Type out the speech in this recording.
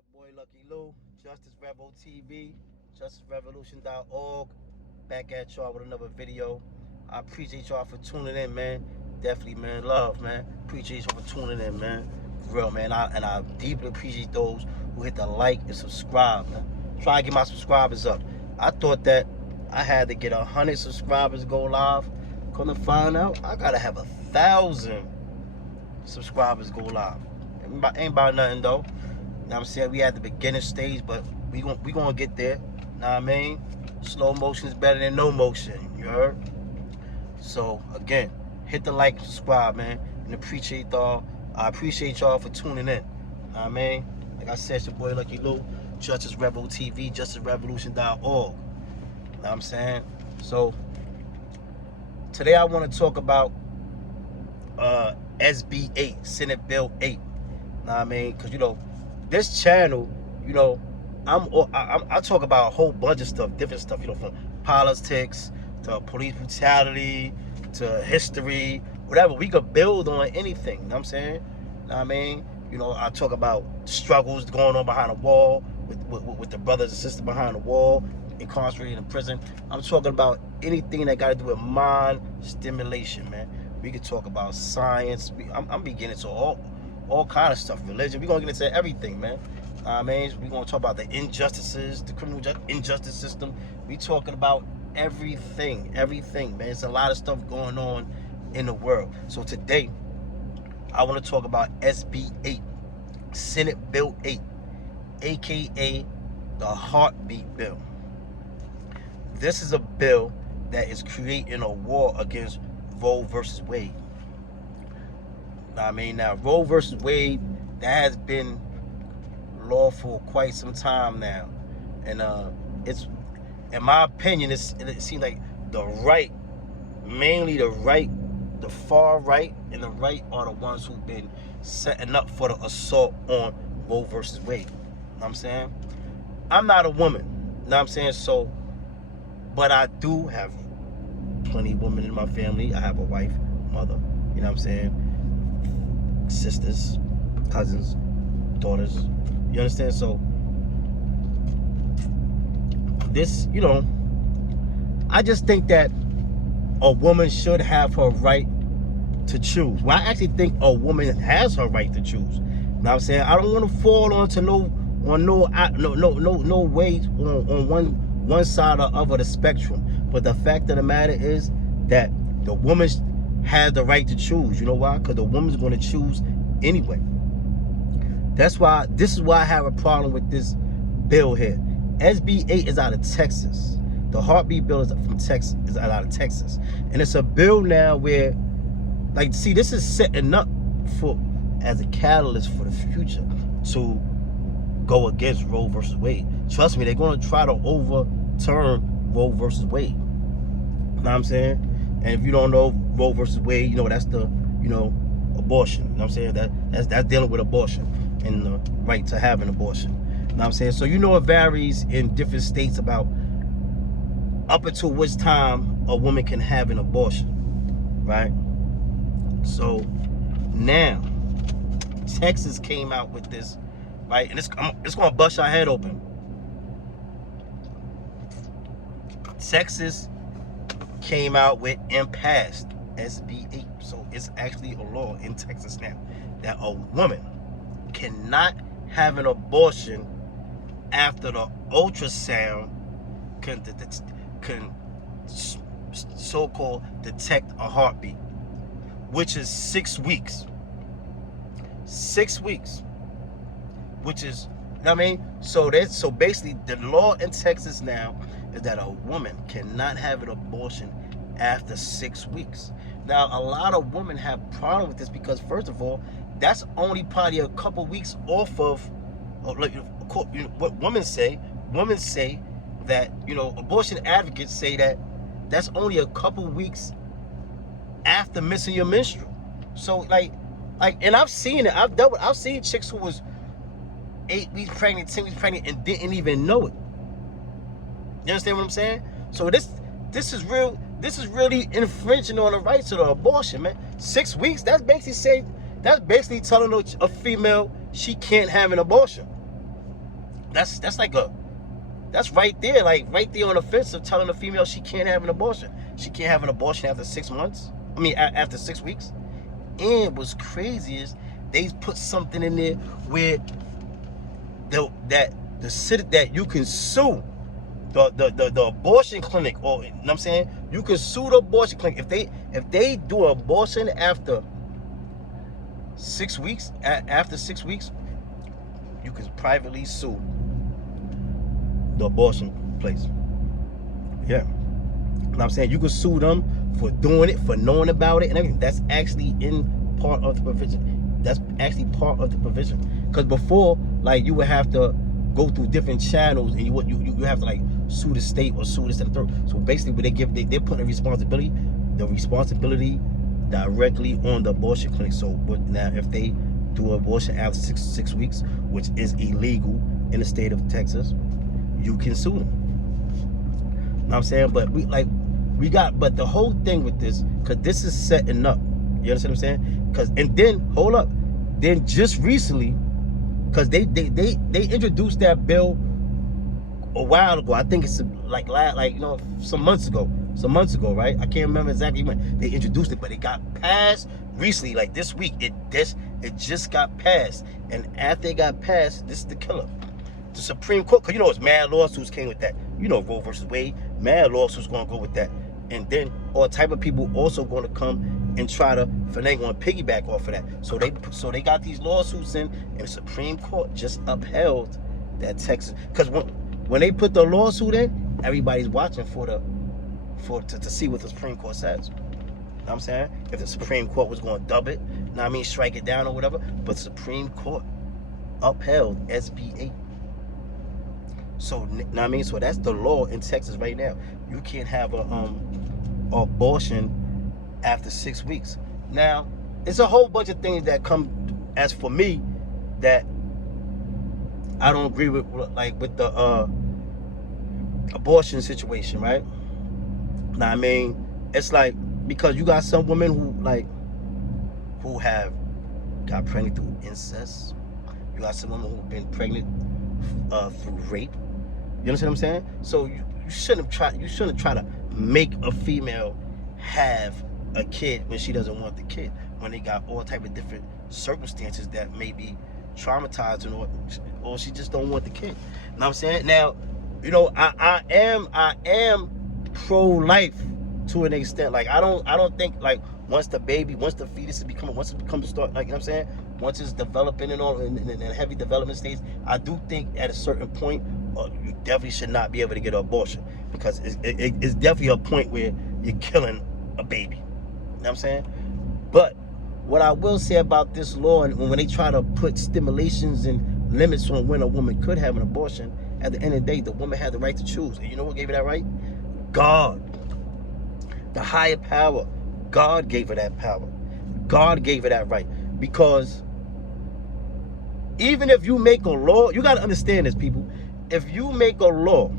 your boy Lucky Lou, Justice Rebel TV, justicerevolution.org. Back at y'all with another video. I appreciate y'all for tuning in, man. Definitely, man. Love, man. Appreciate y'all for tuning in, man. For real, man. I deeply appreciate those who hit the like and subscribe, man. Try to get my subscribers up. I thought that I had to get 100 subscribers to go live. Come to find out, I gotta have 1,000 subscribers go live. Ain't about nothing though. You know what I'm saying? We at the beginning stage, but we gonna get there. Know what I mean? Slow motion is better than no motion. You heard? So again, hit the like and subscribe, man. And appreciate y'all. I appreciate y'all for tuning in. Know what I mean? Like I said, it's your boy Lucky Lou, Justice Rebel TV, justicerevolution.org. Know what I'm saying? So today I want to talk about Sb8, Senate Bill 8. Know what I mean? Because, this channel, I talk about a whole bunch of stuff, different stuff, from politics to police brutality to history, whatever. We could build on anything, you know what I'm saying? Know what I mean? I talk about struggles going on behind the wall with the brothers and sisters behind the wall, incarcerated in prison. I'm talking about anything that got to do with mind stimulation, man. We could talk about science. I'm beginning to all kind of stuff. Religion. We're going to get into everything, man. I mean, we're going to talk about the injustices, the criminal injustice system. We talking about everything, man. There's a lot of stuff going on in the world. So today, I want to talk about Sb8, Senate Bill 8, a.k.a. the Heartbeat Bill. This is a bill that is creating a war against Roe versus Wade. I mean, now Roe versus Wade, that has been law for quite some time now, and it's, in my opinion, it seems like the right, mainly the right, the far right, and the right are the ones who've been setting up for the assault on Roe versus Wade. You know what I'm saying? I'm not a woman. You know what I'm saying? So, but I do have plenty of women in my family. I have a wife, mother. You know what I'm saying? Sisters, cousins, daughters. You understand? So this, I just think that a woman should have her right to choose. Well, I actually think a woman has her right to choose. You know what I'm saying? I don't want to fall onto no way on one side or other of the spectrum. But the fact of the matter is that the woman has the right to choose. You know why? Because the woman's going to choose anyway. This is why I have a problem with this bill here. Sb8 is out of Texas. The Heartbeat Bill is from Texas, is out of Texas. And it's a bill now where, see, this is setting up as a catalyst for the future to go against Roe versus Wade. Trust me, they're going to try to overturn Roe versus Wade. You know what I'm saying? And if you don't know Roe versus Wade, that's the, abortion. You know what I'm saying? That's dealing with abortion and the right to have an abortion. You know what I'm saying? So it varies in different states about up until which time a woman can have an abortion, right? So now Texas came out with this, right? And it's going to bust your head open. Texas came out with and passed Sb8. So it's actually a law in Texas now that a woman cannot have an abortion after the ultrasound can so-called detect a heartbeat, which is 6 weeks. 6 weeks. Which is, I mean? So basically the law in Texas now is that a woman cannot have an abortion after 6 weeks. Now, a lot of women have problem with this because, first of all, that's only probably a couple weeks off of what women say. Women say that, abortion advocates say that that's only a couple weeks after missing your menstrual. So, and I've seen it. I've seen chicks who was 8 weeks pregnant, 10 weeks pregnant, and didn't even know it. You understand what I'm saying? So this is real. This is really infringing on the rights of the abortion, man. 6 weeks. That's basically telling a female she can't have an abortion. That's like that's right there, like right there on the fence of telling a female she can't have an abortion. She can't have an abortion after 6 months. I mean, after 6 weeks. And what's crazy is they put something in there where that you can sue the abortion clinic, or you know what I'm saying, you can sue the abortion clinic if they do an abortion after 6 weeks. After 6 weeks, you can privately sue the abortion place. Yeah. You know what I'm saying? You can sue them for doing it, for knowing about it and everything. That's actually in part of the provision. That's actually part of the provision. Because before, like, you would have to go through different channels, and you have to like sue the state or sue this and the third. So basically, what they're putting the responsibility directly on the abortion clinic. So now if they do an abortion after six weeks, which is illegal in the state of Texas, you can sue them. You know what I'm saying? But but the whole thing with this, because this is setting up, you understand what I'm saying? And then, hold up, then just recently, because they introduced that bill a while ago. I think it's like some months ago, right? I can't remember exactly when they introduced it, but it got passed recently, like this week. It just got passed, and after it got passed, this is the killer. The Supreme Court, because it's mad lawsuits came with that. Roe versus Wade, mad lawsuits going to go with that. And then all type of people also going to come and try to finagle and piggyback off of that. So they got these lawsuits in, and the Supreme Court just upheld that Texas. Because when they put the lawsuit in, everybody's watching to see what the Supreme Court says. You know what I'm saying? If the Supreme Court was going to dub it, strike it down or whatever. But the Supreme Court upheld Sb8. So, so that's the law in Texas right now. You can't have a abortion after 6 weeks. Now, it's a whole bunch of things that come, as for me, that I don't agree with, like with the abortion situation, right? It's like, because you got some women who have got pregnant through incest. You got some women who've been pregnant through rape. You understand what I'm saying? So you shouldn't try to make a female have a kid when she doesn't want the kid, when they got all type of different circumstances that may be traumatizing, or she just don't want the kid. You know what I'm saying? Now, I am pro-life to an extent. Like, I don't think, like, once the fetus once it becomes start, like, you know what I'm saying, once it's developing and all in heavy development stage, I do think at a certain point you definitely should not be able to get an abortion, because it's definitely a point where you're killing a baby. You know what I'm saying? But what I will say about this law, and when they try to put stimulations and limits on when a woman could have an abortion, at the end of the day, the woman had the right to choose. And you know what gave her that right? God. The higher power. God gave her that power. God gave her that right. Because even if you make a law, you got to understand this, people. If you make a law